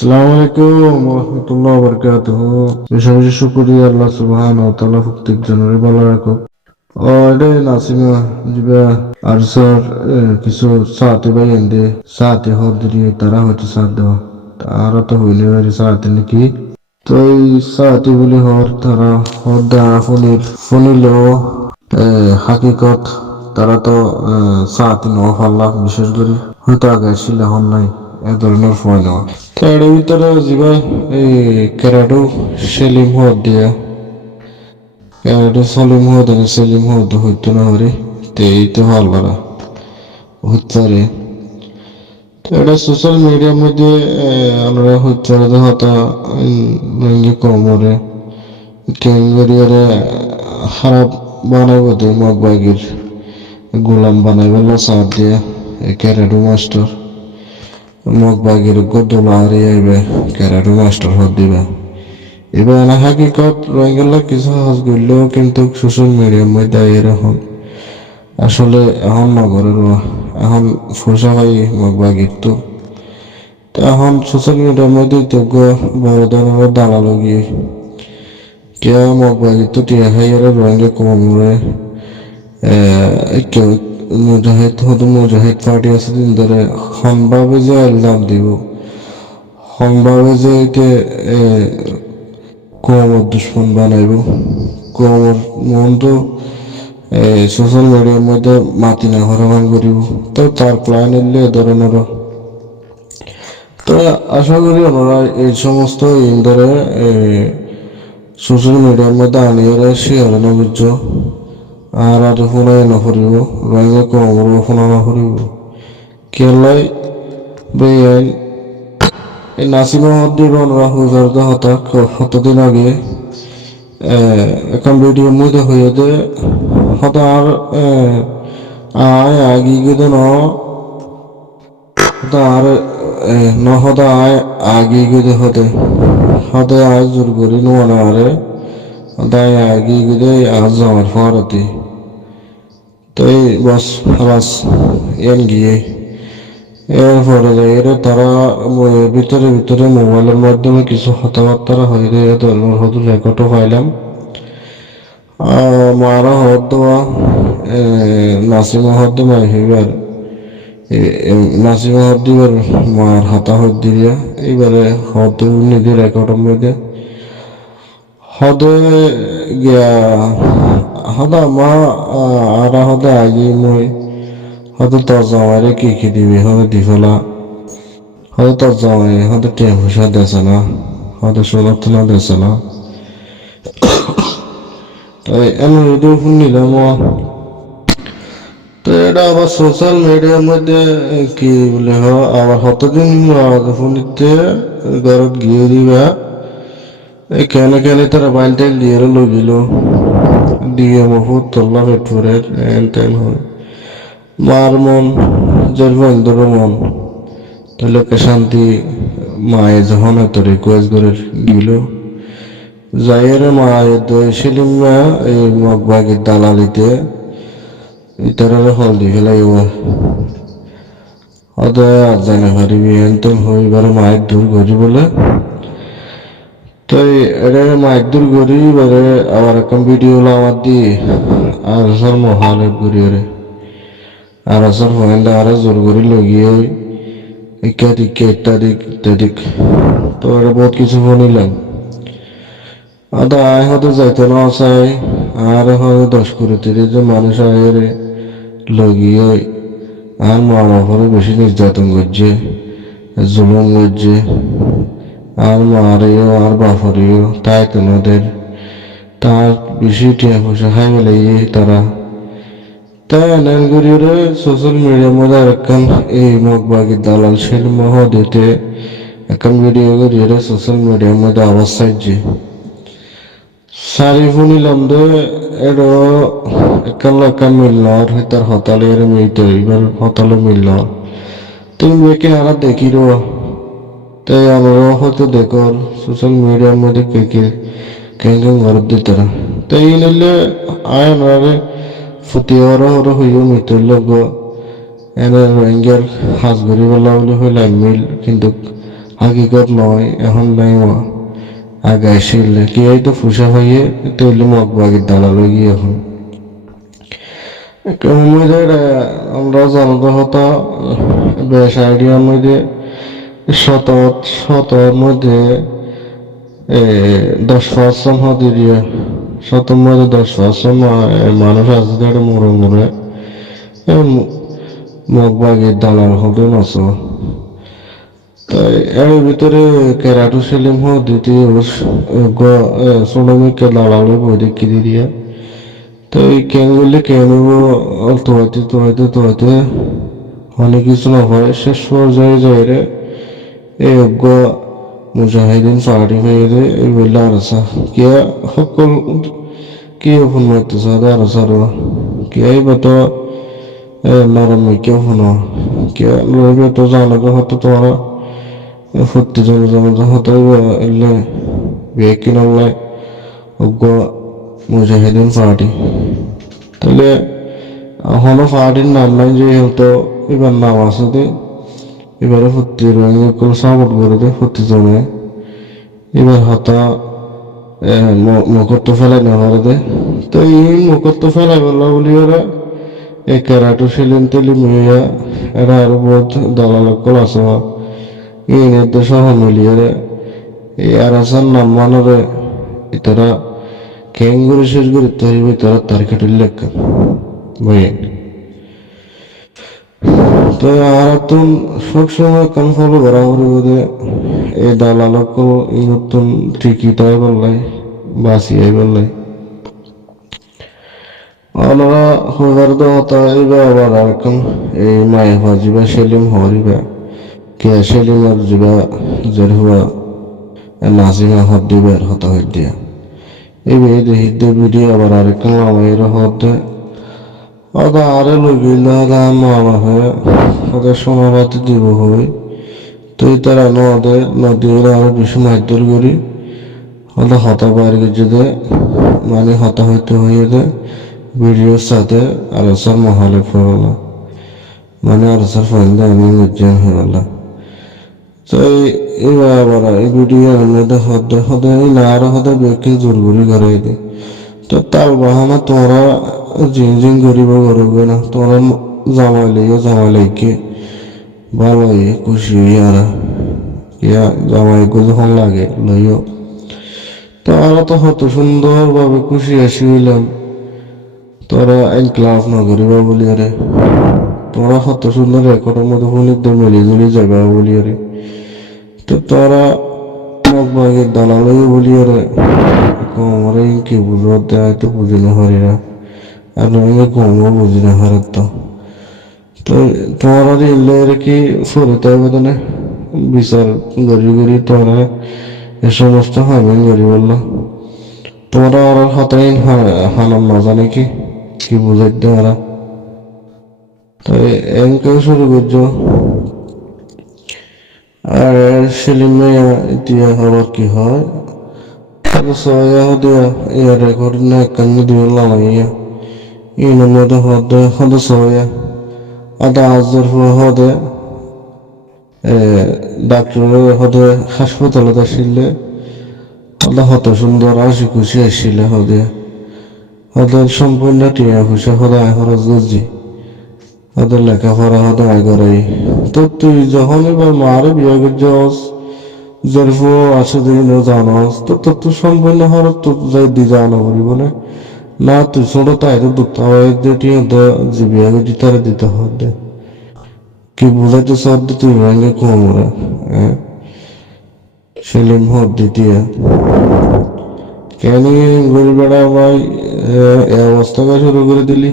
আসসালামু আলাইকুম ওয়া বারাকাতুহু। বেশি বেশি শুকরিয়া আল্লাহ সুবহানাহু ওয়া তাআলা প্রত্যেক জনের ভালো রাখো। এটা নাসিমা জিবা আর স্যার কিছু সাথে ভাই এন্ডে সাথে হর দিয়ে তারা হয়তো সাথ দেওয়া তারা তো হইলে বাড়ি সাথে নাকি তো এই সাথে বলে হর তারা হর দা ফোনিল হাকিকত তারা তো সাথে নেওয়া পারলা বিশেষ করে হয়তো আগে ছিল হন নাই এ ধরনের ফোন নেওয়া তো এর ভিতরে যিবা এই ক্যারাডো সেলিম হওয়ার দিয়া ক্যারাডো সলিম হওয়া দেন সেলিম হওয়া হইতো না হরে তে এই তো হল বারা হচ্ছে রে তো এটা সোশ্যাল মিডিয়ার মধ্যে আমরা হচ্ছে হতা রঙে কমরে ক্যাঙ্গরিয়ারে খারাপ বানাইব দে মগবাগির গোলাম বানাইবেলা সার দিয়ে ক্যারাডো মাস্টার মগবাগির গদলা হারিয়ে ক্যারাডো মাস্টার হত দিবা এবার না হাকিকত রোহিঙ্গালা কিছু সহজ করলেও কিন্তু সোশ্যাল মিডিয়ার মধ্যে এরকম আসলে এখন নগরের এখন ফসা হয় মগবাগির তো এখন সোশ্যাল মিডিয়ার মধ্যে বড় ধরনের দালাল গিয়ে কে মগবাগির তো টিয়া খাই আর রোহিঙ্গা কমরে কেউ মুজাহিদ পার্টি আছে দিন ধরে সম্ভাবে যে এলাম দিব সম্ভাবে যে কোমর দুশ্মন বানাইব কোমর মন তো সোশ্যাল মিডিয়ার মধ্যে মাতি না হরমান করিব তো তার প্ল্যান এলে এ ধরনের তো আশা করি ওনারা এই সমস্ত ধরে সোশ্যাল মিডিয়ার মধ্যে আনিয়ে শেয়ার না বুঝছ আর আর ফোনাই নকরিব রঙে কোমর ফোনা নকরিব কেলাই বেআইন এই নাসিমা হদ্দির ওনারা হুজারদা হতদিন আগে এখন ভিডিও মধ্যে হয়ে দে হত আর আয় আগি গেদে ন হত আর হত আয় আগি গেদে হতে হতে আয় জোর করি নোয়ানা আরে দায় আগি গেদে আজ আমার ফারতি তো এই বাস বাস এন গিয়ে এরপরে এরা তারা ভিতরে ভিতরে মোবাইলের মাধ্যমে কিছু কথাবার্তা হয়ে যায় ধর্মের হয়তো রেকর্ডও পাইলাম মারা হদ দেওয়া নাসিমা হদ মাই হইবার নাসিমা হদ দিবার মার হাতা হদ দিয়া এইবারে হদ নিজে রেকর্ডের মধ্যে হদে গিয়া হদা মা আর হদে আগে মই হয়তো তোর জামাইরে কি দিবি হয়তো দিফলা হয়তো তোর জামাই হয়তো টিয়া পয়সা দেছে না হয়তো সোনার না দেছে না তাই এমন রেডিও ফোন নিলাম তো এটা আবার সোশ্যাল মিডিয়ার মধ্যে কি বলে আবার কতদিন ফোন নিতে ঘরত গিয়ে দিবা কেন কেন তারা বাইল টাইল দিয়ে লগিল দিয়ে বহুত তল্লা পেটুরের এন টাইম হয় মার মন জলবন্ধর মন তাহলে শান্তি মায়ে যখন এত রিকোয়েস্ট করে গিল যাইয়ের মায়ের দই সেলিম মা এই মগবাগির দালালিতে ইতারে হল দি ফেলাই অদয় আর জানে পারিবি এনতেন হইবার মায়ের দূর করি বলে তাই এটা মায়ের দূর করি এবারে আবার এখন ভিডিও আমার দিয়ে আর সর মহালেব করি রে আর আসর ফোনটা আরে জোর করে লগিয়ে ইত্যাদিক ইত্যাদিক তো এটা বহুত কিছু ফোনিলাম আদা আয় হতে যাইতে না চাই আর হয়তো 10 কোটি যে মানুষ আয় রে লগিয়ে আর মার উপরে বেশি নির্যাতন করছে জুলুম করছে আর মারেও আর বাপরেও তাই তোমাদের তার বেশি টিয়া পয়সা খাই বলে তারা তাই এনান করিয়ে সোশ্যাল মিডিয়ার মধ্যে একখান এই মগবাগির দালাল সেলিম দিতে একখান ভিডিও করিয়ে সোশ্যাল মিডিয়ার মধ্যে আওয়াজ সাইছে সারি ফুনিলাম দে এটা একখান মিলল আর তার হতালে এর মিলতে এবার হতালে মিলল তুমি বেকে আর দেখি রো তাই আমরা হয়তো দেখো সোশ্যাল মিডিয়ার মধ্যে কেন ঘর দিতে তাই নিলে আয় আনারে ফুটি হরে হইও মৃত্যুর লোক এনে রোহিঙ্গার হাজ ঘুরি বলা বলে হইলাম মিল কিন্তু হাকিকত নয় এখন নাই আগাইছিল কি এই তো ফুসা হইয়ে তৈলি মগবাগির দালাল গিয়ে এখন মধ্যে আমরা জনদহতা বেশ আইডিয়ার মধ্যে শত শতর মধ্যে 10% হতে দিয়ে শতর মধ্যে 10% মানুষ আছে যেটা মরে মরে মগবাগির দালাল হতে নচ তাই এর ভিতরে কেরাটু সেলিম হোক দ্বিতীয় শ্রমিককে দালালে বই দেখি দিয়ে তো এই ক্যানগুলি ক্যানব তোয়াইতে অনেক কিছু না হয় শেষ পর্যায়ে যায় রে এই অজ্ঞ মুজাহিদিন পার্টি হয়ে রে এই বললে আরসা কিয়া সকল কি ফোন মারতেছ আরসার কিয়া এই বতো নরম কে ফোন কিয়া রবি তো জানাকে হতো তোমারা সত্যি জনজনতা হতো এলে বেকিন আল্লাহ অজ্ঞ মুজাহিদিন পার্টি তাহলে এখনো পার্টির নাম নাই যে হতো এবার নাম আছে দে এবারে সত্যি রঙে সাপোর্ট করে দে সত্যি জমে এবার হতা মুখত ফেলাই নেওয়ার দে তো এই মুখত ফেলাই বললা বলি ওরা এই কেরাটু সেলিম তেলি মিয়া এরা আরো বহুত দালালকল আছে এই নির্দেশ মিলিয়ে এই আরাসার নাম মানরে ইতারা ক্যাঙ্গুরি শেষ করে তৈরি তারা তার কাটির লেখা বইয়ে তো আর তুম সবসময় কনফার্ম বরাবর বোধে এই দালালক এই নতুন ঠিকইটাই বললাই বাসিয়াই বললাই ওনারা হবার দতা এইবার আবার আরেকম এই মায়ে হজিবা সেলিম হরিবা কে সেলিম আর জিবা জের হুয়া নাজিমা হদ দিবার হতা হয়ে দিয়া এই হিদ্দে ভিডিও আবার আরেকম আমার হদে ওদা আরে লগিল ওদা মারা হয়ে ওদের সমাবাতি দিব হই তুই তারা নদের নদীর আরো বেশি মারধর করি ওদা হতা বাইরে গেছে মানে হতা হইতে হইয়ে দে ভিডিওর সাথে আরসার মহালে ফেরলা মানে আরসার ফাইলে আমি উজ্জ্বল হয়ে তো এইবার আবার এই ভিডিও মধ্যে হদে না আরো হদে বেকে জোরগুলি করে দে তো তার বাহানা তোমরা জিং করিব করবে না তোমরা জামাই লাইকে ভালো খুশি ইয়ারা ইয়া জামাই যখন লাগে লইও তো আমরা তো হত সুন্দর ভাবে খুশি আসি হইলাম তোরা আইন ক্লাস না করিবা বলি আরে তোরা হত সুন্দর রেকর্ডের মধ্যে ফোনিতে মিলিজুলি যাবা বলি আরে তো তোরা মগবাগের দালালই বলি আরে কোমরে কি বুঝো দেয় তো বুঝি না হরিরা আর নইলে কোমো বুঝি না হরে তো তোমরা ইল্লের কি ফরিতে হবে বিচার গড়ি তোমরা এ সমস্ত হামিন গড়ি বললো তোমরা আর হাতাই হানাম না জানে কি বুঝাই দে ওরা তো এনকেও শুরু করছো আর সেলিমে এতিয়া হবার কি হয় সয়া দিয়া ইয়া রেকর্ড না কান্নি দিয়ে লামাইয়া ইন মধ্যে হদে সয়া আদা আজর হদে ডাক্তার হদে হাসপাতালে আসিলে হদে হত সুন্দর আসি খুশি আসিলে হদে হদে সম্পূর্ণ টিয়া খুশি হদায় খরচ গজি ওদের লেখাপড়া হতে আয় করে তো তুই যখন এবার মার বিয়ে করছস যেরফ আসে দিন জানস তো তোর তো সম্পূর্ণ হরত তো যাই দি জানা করিব না তুই ছোট তাই তো দুঃখা হয় যে যে বিয়ে করছি তারা দিতে হবে কি বুঝাইতে সর তুই ভেঙে কোমরা সেলিম হদ দ্বিতীয় কেন গরিব বেড়া ভাই এই অবস্থাকে শুরু করে দিলি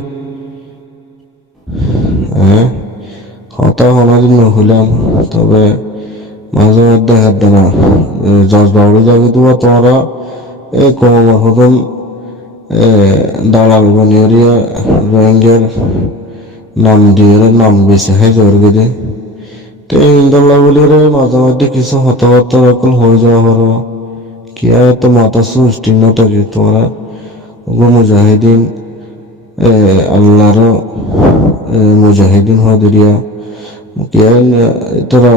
কথা কোনোদিন নহইলাম তবে মাঝে মধ্যে হাত না জজ বাবুরি যাবে তোমরা এই কম হতন দালাল বানিয়ে রোহিঙ্গার নাম দিয়ে নাম বেছে খাই জর্গে দে তো ইন্দোল্লা বলি রে মাঝে মধ্যে কিছু হতাবার্তা রকম হয়ে যাওয়া পারো কি আর তো মাথা সৃষ্টি না থাকে তোমরা মুজাহিদিন আল্লাহর মুজাহিদিন হদিয়া তোরা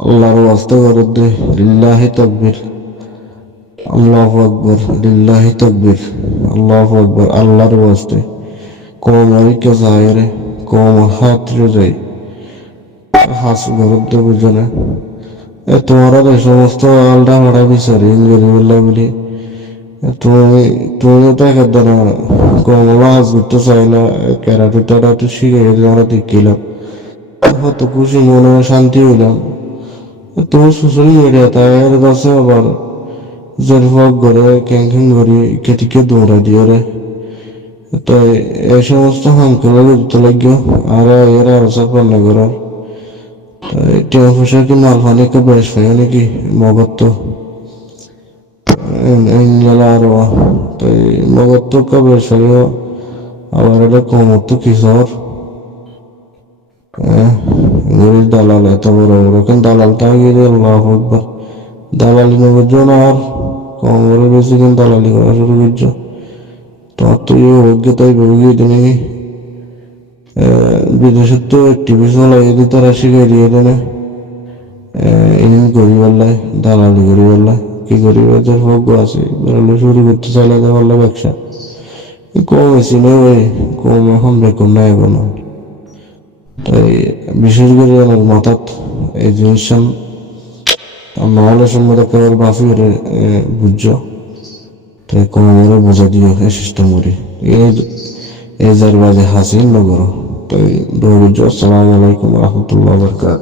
আল্লাহর ওয়াস্তে করে দে লিল্লাহি তাকবীর আল্লাহু আকবার লিল্লাহি তাকবীর আল্লাহু আকবার আল্লাহর ওয়াস্তে কোমরি কে জায়রে কোম হাতরে যাই হাস গরদ্দ বুঝনে তোমার এই সমস্ত আলটা মারা বিচারি ইঞ্জুরি বললা বলি তুমি তুমি তো একদম কোমলা হাস করতে চাইলা ক্যারাটেটা একটু শিখে গেলে আমরা দেখিলাম হয়তো খুশি মনে শান্তি হইলাম তোমার সোশ্যাল মিডিয়া তাই কাছে আবার জরিফক করে ক্যাঙ্কিং করি কেটিকে দৌড়া দিয়ে রে তো এই সমস্ত হামকেলা করতে লাগিও আর এরা আলোচনা পান্না করার টিয়া পয়সা কি মাল ফানি কে বেশ হয় নাকি মগত তো ইঞ্জালা আর তো মগত তো কে বেশ হয় আবার এটা কমত তো কিশোর গরিব দালাল এত বড় বড় কিন্তু দালালটা গিয়ে আল্লাহ আকবার দালালি নবুঝো না আর কম করে বেশি কিন্তু দালালি করা শুরু করছো তোমার তো এই অভিজ্ঞতায় ভোগী তুমি বিদেশের তো টিভি লাগিয়ে দিতে তারা শিখে দিয়ে দেনে ইনিং করি বললাই দালালি করি বললাই কি করি যে ভোগ্য আছে বেরোলে শুরু করতে চাইলে তো বললে ব্যবসা কম হয়েছিল ওই কম এখন বেকন না এখনো তাই বিশেষ করে আমার মাথাত এই জিনিসটা নহলে সম্মত একেবারে বাফি করে বুঝছো তাই কমরে বোঝা দিও এই সিস্টেম করি এই যার বাজে হাসিল নগর তাই বুঝছো আসসালামু আলাইকুম রহমতুল্লাহ বরকাত